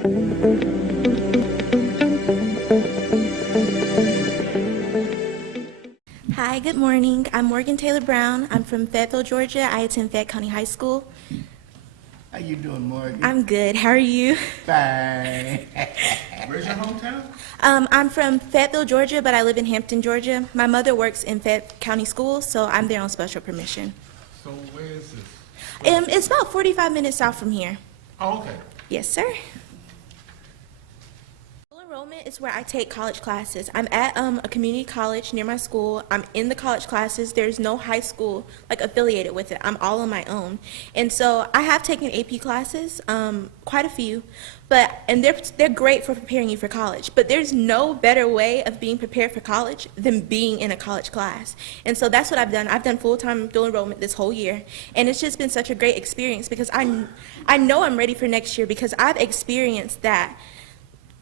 Hi, good morning. I'm Morgan Taylor Brown. I'm from Fayetteville, Georgia. I attend Fayette County High School. How you doing, Morgan? I'm good. How are you? Fine. Where's your hometown? I'm from Fayetteville, Georgia, but I live in Hampton, Georgia. My mother works in Fayette County Schools, so I'm there on special permission. So where is this? It's about 45 minutes south from here. Oh, okay. Yes, sir. Enrollment is where I take college classes. I'm at a community college near my school. I'm in the college classes. There's no high school like affiliated with it. I'm all on my own. And so I have taken AP classes, quite a few, and they're great for preparing you for college. But there's no better way of being prepared for college than being in a college class. And so that's what I've done. I've done full-time dual enrollment this whole year. And it's just been such a great experience because I know I'm ready for next year because I've experienced that.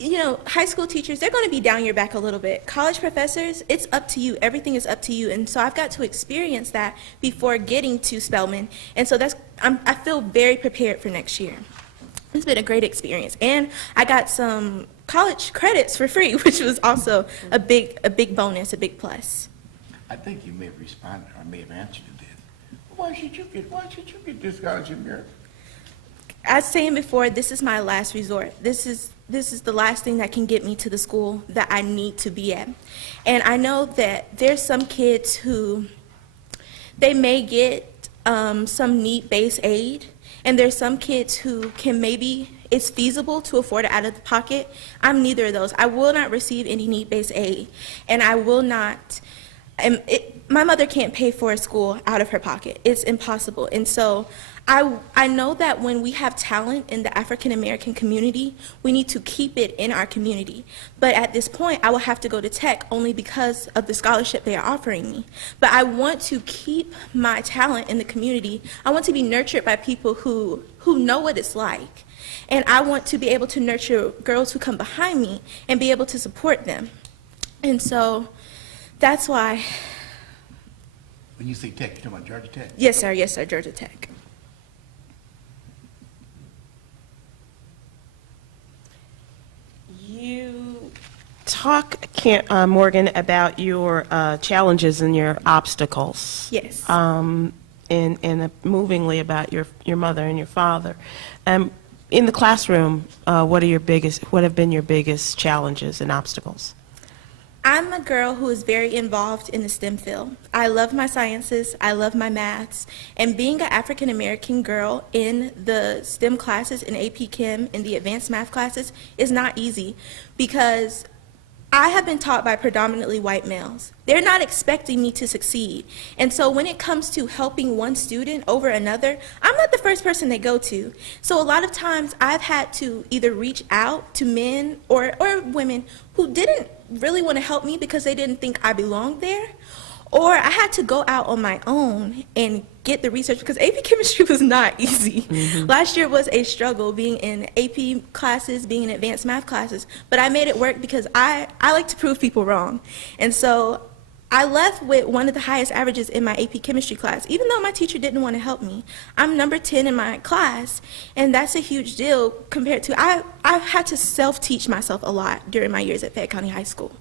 You know, high school teachers, they're going to be down your back a little bit. College professors, it's up to you. Everything is up to you. And so I've got to experience that before getting to Spelman. And so I feel very prepared for next year. It's been a great experience. And I got some college credits for free, which was also a big bonus, a big plus. I think you may have responded or may have answered to this. Why should you get this scholarship, girl? As saying before, this is my last resort. This is the last thing that can get me to the school that I need to be at. And I know that there's some kids who, they may get some need-based aid, and there's some kids who can maybe, it's feasible to afford it out of the pocket. I'm neither of those. I will not receive any need-based aid, and I will not, my mother can't pay for a school out of her pocket. It's impossible. And so I know that when we have talent in the African American community, we need to keep it in our community. But at this point, I will have to go to Tech only because of the scholarship they are offering me. But I want to keep my talent in the community. I want to be nurtured by people who know what it's like. And I want to be able to nurture girls who come behind me and be able to support them. And so that's why. When you say Tech, you're talking about Georgia Tech? Yes, sir, Georgia Tech. You talk, Morgan, about your challenges and your obstacles. Yes. And movingly about your mother and your father. In the classroom, what have been your biggest challenges and obstacles? I'm a girl who is very involved in the STEM field. I love my sciences, I love my maths, and being an African American girl in the STEM classes, in AP Chem, in the advanced math classes, is not easy because I have been taught by predominantly white males. They're not expecting me to succeed. And so when it comes to helping one student over another, I'm not the first person they go to. So a lot of times I've had to either reach out to men or women who didn't really want to help me because they didn't think I belonged there, or I had to go out on my own and get the research because AP chemistry was not easy. Mm-hmm. Last year was a struggle being in AP classes, being in advanced math classes, but I made it work because I like to prove people wrong. And so I left with one of the highest averages in my AP chemistry class, even though my teacher didn't want to help me. I'm number 10 in my class, and that's a huge deal compared to, I've had to self-teach myself a lot during my years at Fayette County High School.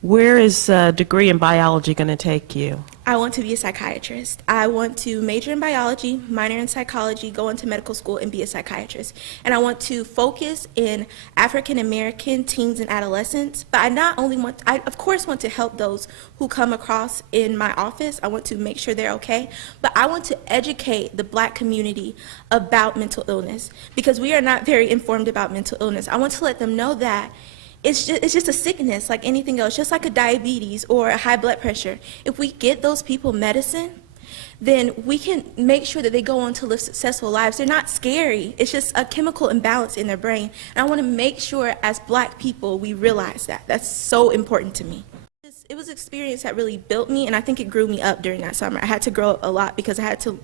Where is a degree in biology going to take you? I want to be a psychiatrist. I want to major in biology, minor in psychology, go into medical school, and be a psychiatrist. And I want to focus in African American teens and adolescents, but I of course want to help those who come across in my office. I want to make sure they're okay, but I want to educate the Black community about mental illness because we are not very informed about mental illness. I want to let them know that it's just a sickness like anything else, just like a diabetes or a high blood pressure. If we get those people medicine, then we can make sure that they go on to live successful lives. They're not scary. It's just a chemical imbalance in their brain. And I want to make sure as Black people we realize that. That's so important to me. It was an experience that really built me, and I think it grew me up during that summer. I had to grow up a lot because I had to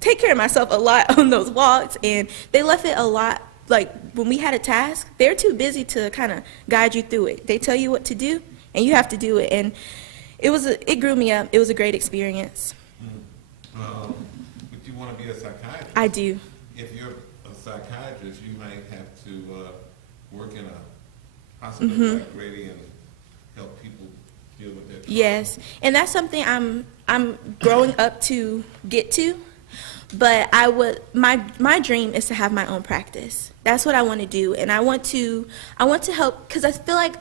take care of myself a lot on those walks, and they left it a lot. Like, when we had a task, they're too busy to kind of guide you through it. They tell you what to do, and you have to do it. And it grew me up. It was a great experience. But you want to be a psychiatrist? I do. if you're a psychiatrist, you might have to work in a hospital like Grady and help people deal with that trauma. Yes, and that's something I'm growing up to get to. But my dream is to have my own practice. That's what I want to do, and I want to help, because I feel like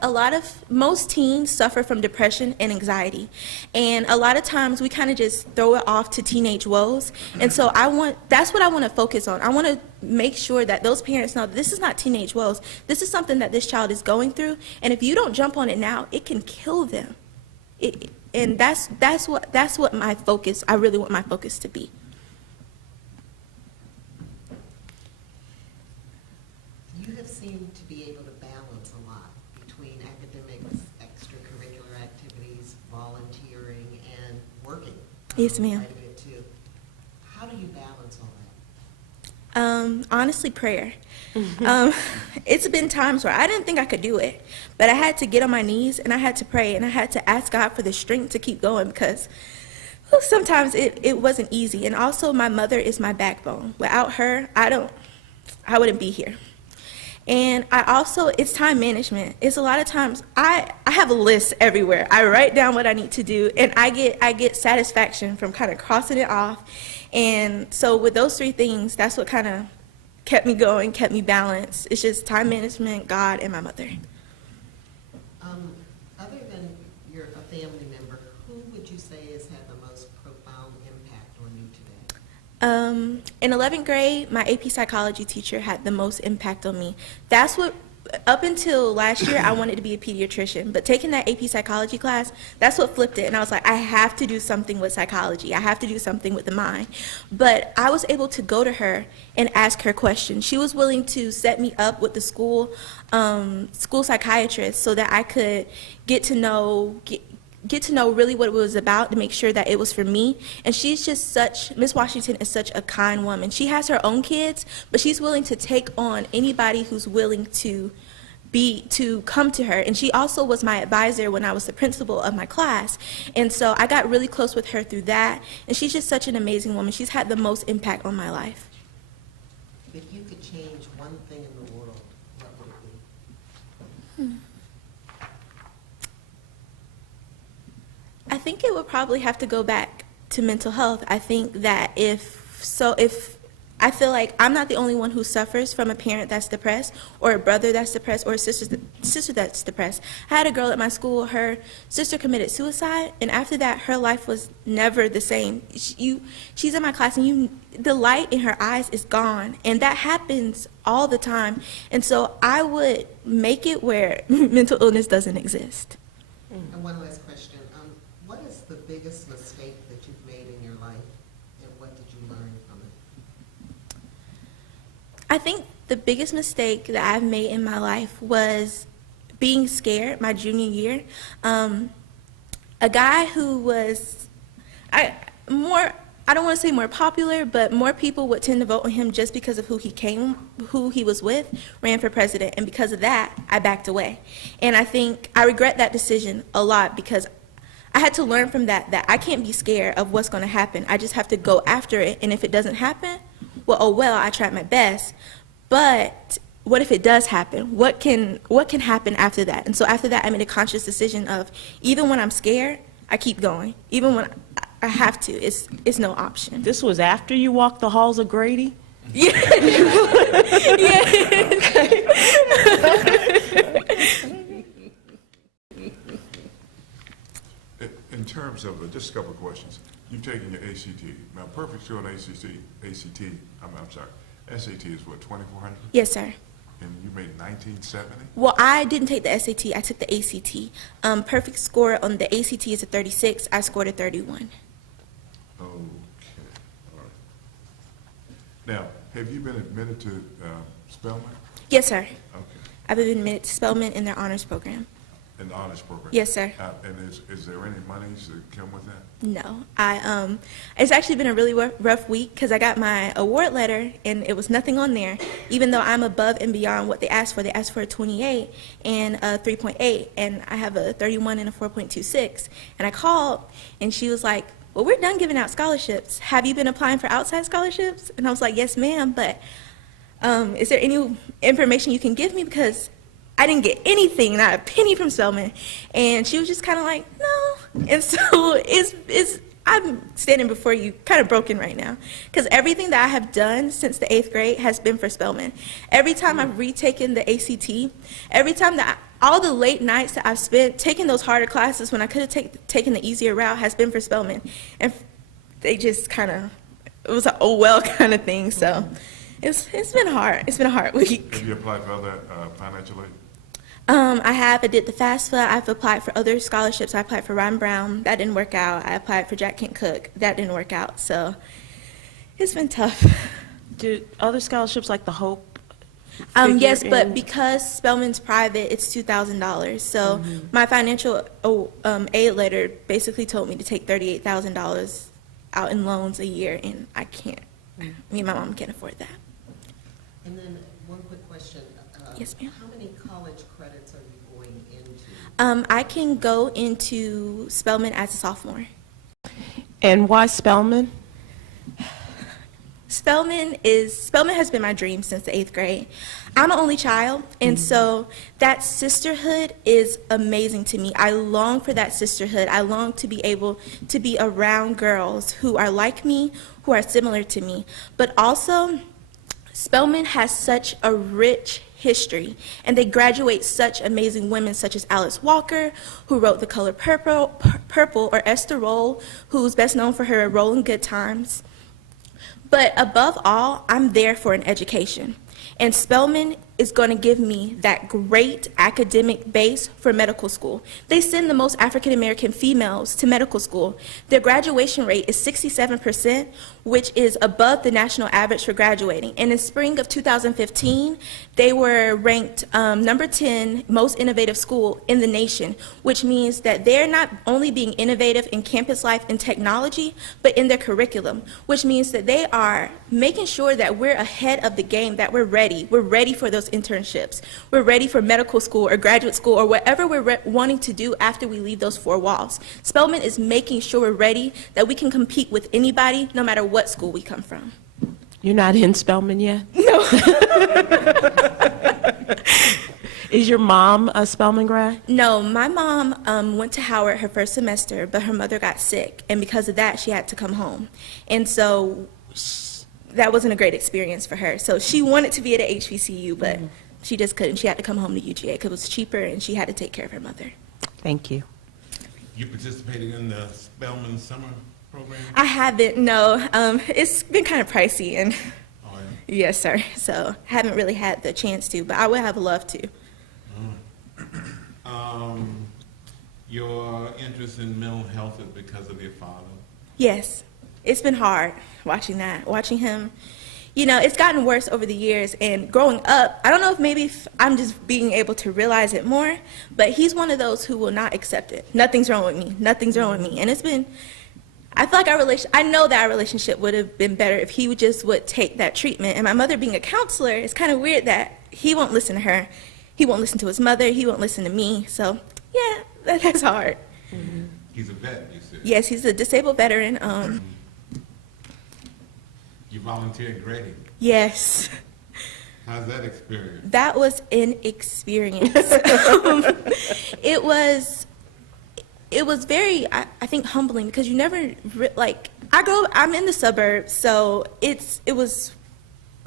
most teens suffer from depression and anxiety, and a lot of times we kind of just throw it off to teenage woes. And so that's what I want to focus on. I want to make sure that those parents know that this is not teenage woes. This is something that this child is going through, and if you don't jump on it now, it can kill them. And that's what my focus. I really want my focus to be. You have seemed to be able to balance a lot between academics, extracurricular activities, volunteering, and working. Yes, ma'am. Quite a bit too. How do you balance all that? Honestly, prayer. It's been times where I didn't think I could do it, but I had to get on my knees and I had to pray and I had to ask God for the strength to keep going, because sometimes it wasn't easy. And also, my mother is my backbone. Without her, I wouldn't be here. And it's time management. It's a lot of times, I have a list everywhere. I write down what I need to do, and I get satisfaction from kind of crossing it off. And so with those three things, that's what kind of kept me going, kept me balanced. It's just time management, God, and my mother. Other than a family member, who would you say has had the most profound impact on you today? In 11th grade, my AP psychology teacher had the most impact on me. Up until last year, I wanted to be a pediatrician, but taking that AP psychology class, that's what flipped it. And I was like, I have to do something with psychology. I have to do something with the mind. But I was able to go to her and ask her questions. She was willing to set me up with the school psychiatrist so that I could get to know really what it was about, to make sure that it was for me. And Miss Washington is such a kind woman. She has her own kids, but she's willing to take on anybody who's willing to come to her. And she also was my advisor when I was the principal of my class. And so I got really close with her through that. And she's just such an amazing woman. She's had the most impact on my life. If you could change one thing in the world, what would it be? I think it would probably have to go back to mental health. I think that I feel like I'm not the only one who suffers from a parent that's depressed, or a brother that's depressed, or a sister that's depressed. I had a girl at my school, her sister committed suicide, and after that, her life was never the same. She's in my class, and the light in her eyes is gone, and that happens all the time. And so I would make it where mental illness doesn't exist. And one last question. What is the biggest mistake that you've made in your life, and what did you learn from it? I think the biggest mistake that I've made in my life was being scared my junior year. A guy who was, I don't want to say more popular, but more people would tend to vote on him just because of who he was with, ran for president. And because of that, I backed away. And I think I regret that decision a lot, because I had to learn from that I can't be scared of what's going to happen. I just have to go after it. And if it doesn't happen, I tried my best. But what if it does happen? What can happen after that? And so after that, I made a conscious decision of, even when I'm scared, I keep going. Even when I have to, it's no option. This was after you walked the halls of Grady? Yeah. In terms of, just a couple of questions. You've taken your ACT. Now, perfect score on SAT is what, 2,400? Yes, sir. And you made 1970? Well, I didn't take the SAT. I took the ACT. Perfect score on the ACT is a 36. I scored a 31. Okay, all right. Now, have you been admitted to Spelman? Yes, sir. Okay, I've been admitted to Spelman in their honors program. in the honors program? Yes, sir. And is there any monies that come with that? No, it's actually been a really rough week, because I got my award letter and it was nothing on there, even though I'm above and beyond what they asked for. They asked for a 28 and a 3.8, and I have a 31 and a 4.26. And I called, and she was like, well, we're done giving out scholarships. Have you been applying for outside scholarships? And I was like, yes, ma'am, but is there any information you can give me? Because I didn't get anything, not a penny from Spelman. And she was just kind of like, no. And so I'm standing before you kind of broken right now, because everything that I have done since the 8th grade has been for Spelman. Every time I've retaken the ACT, every time that all the late nights that I've spent taking those harder classes when I could have taken the easier route has been for Spelman. And they just kind of, it was an oh well kind of thing. So it's been hard. It's been a hard week. Have you applied for other financial aid? I have. I did the FAFSA. I've applied for other scholarships. I applied for Ron Brown. That didn't work out. I applied for Jack Kent Cooke. That didn't work out. So it's been tough. Do other scholarships like the Hope? Yes, figure but in? because Spelman's private, it's $2,000. So my financial aid letter basically told me to take $38,000 out in loans a year, and I can't. Me and my mom can't afford that. And then one quick question. Yes, ma'am. How many college credits are you going into? I can go into Spelman as a sophomore. And why Spelman? Spelman has been my dream since the 8th grade. I'm an only child, and so that sisterhood is amazing to me. I long for that sisterhood. I long to be able to be around girls who are like me, who are similar to me. But also, Spelman has such a rich history, and they graduate such amazing women such as Alice Walker, who wrote The Color Purple, or Esther Roll, who's best known for her role in Good Times. But above all, I'm there for an education. And Spelman is going to give me that great academic base for medical school. They send the most African American females to medical school. Their graduation rate is 67%, which is above the national average for graduating. And in spring of 2015, they were ranked number 10 most innovative school in the nation, which means that they're not only being innovative in campus life and technology, but in their curriculum, which means that they are making sure that we're ahead of the game, that we're ready. We're ready for those internships. We're ready for medical school or graduate school or whatever we're wanting to do after we leave those four walls. Spelman is making sure we're ready, that we can compete with anybody, no matter what school we come from. You're not in Spelman yet? No. Is your mom a Spelman grad? No, my mom went to Howard her first semester, but her mother got sick, and because of that, she had to come home. And so that wasn't a great experience for her. So she wanted to be at a HBCU, but she just couldn't. She had to come home to UGA because it was cheaper, and she had to take care of her mother. Thank you. You participated in the Spelman summer program? I haven't, no. It's been kind of pricey, and Oh, yes, sir. So haven't really had the chance to, but I would have loved to. Your interest in mental health is because of your father? Yes, it's been hard watching that, watching him. You know, it's gotten worse over the years, and growing up, I don't know if maybe I'm just being able to realize it more, but he's one of those who will not accept it. Nothing's wrong with me. Nothing's wrong with me. And it's been, I feel like I know that our relationship would have been better if he would take that treatment. And my mother being a counselor, it's kind of weird that he won't listen to her. He won't listen to his mother. He won't listen to me. So, yeah, that's hard. He's a vet, you said? Yes, he's a disabled veteran. You volunteered grading. Yes. How's that experience? That was an experience. It was very, I think, humbling, because you never, I'm in the suburbs, so it was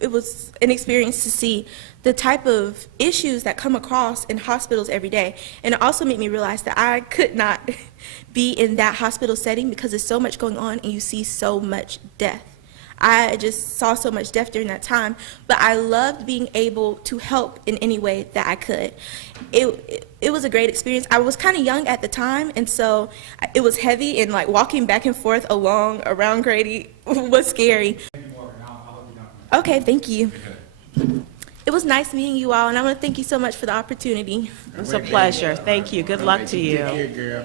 an experience to see the type of issues that come across in hospitals every day. And it also made me realize that I could not be in that hospital setting because there's so much going on and you see so much death. I just saw so much death during that time, but I loved being able to help in any way that I could. It was a great experience. I was kind of young at the time, and so it was heavy, and like walking back and forth around Grady was scary. Okay, thank you. It was nice meeting you all, and I want to thank you so much for the opportunity. It's a pleasure. Thank you. Good luck to you. Take care, girl.